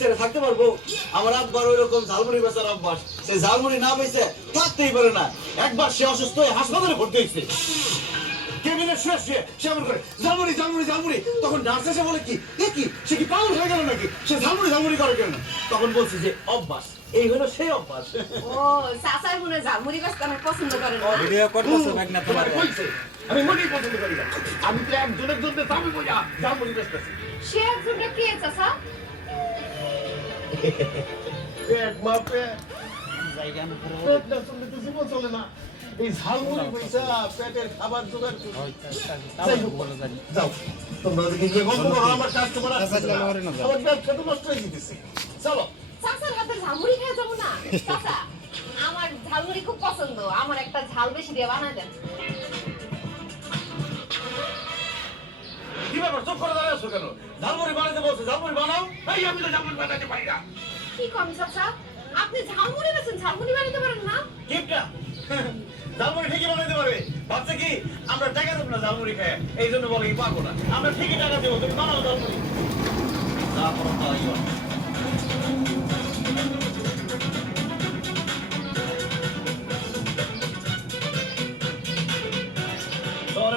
ছেড়ে থাকতে পারবো? আমার আব্বার ওইরকম ঝালমুড়ি বেচার অভ্যাস, সে ঝালমুড়ি না বেচে থাকতেই পারে না। একবার সে অসুস্থ হয়ে হাসপাতালে ভর্তি হয়েছে। কেবিনে শুয়ে শুয়ে সে এমন করে ঝালমুড়ি ঝালমুড়ি ঝালমুড়ি। তখন নার্স এসে বলে কি এ কি, সে কি পাগল হয়ে গেল নাকি, সে ঝালমুড়ি ঝালমুড়ি করে কেন? তখন বলছি যে অভ্যাস, এই হলো সেই অভ্যাস। ও চাচার মনে ঝালমুড়ি বেচতে অনেক পছন্দ করেন না? ভিডিও করতেছে ভাগ না তোমার। বলছে আমি মোটেই পছন্দ করি না। আমি তো একজনের জন্য দামি বোঝা ঝালমুড়ি বেচতেছি। সে একজনটা কে চাচা? পেট মাপে জায়গা না করে পেট না চললে তো জীবন চলে না। এই ঝালমুড়ি পয়সা পেটের খাবার জোগাড় করি। যাও তোমরা ওদিকে গিয়ে গল্প করো, আমার কাস্টমার আসছে না। আমার ব্যবসা তো নষ্ট হয়ে যেতেছে। চলো। চাচার হাতের ঝালমুড়ি খেয়ে যাবো না? চাচা আমার ঝালমুড়ি খুব পছন্দ, আমার একটা ঝাল বেশি দিয়ে বানায় দেন। কি ব্যাপার, চুপ করে দাঁড়িয়ে আছো কেন? ঝালমুড়ি বানাতে বলছে, ঝালমুড়ি বানাও। এই আমি তো ঝালমুড়ি বানাতে পারি না। কি করেন চাচা, আপনি ঝালমুড়ি বেচেন, ঝালমুড়ি বানাতে পারেন না? কিপটা ঝালমুড়ি ঠিকই বানাইতে পারবে। ভাবছে কি আমরা টাকা দেবো না ঝালমুড়ি খায়, এই জন্য বলে কি পারবো না। আমরা ঠিকই টাকা দেবো, তুমি বানাও ঝালমুড়ি। যা করো তাই করো।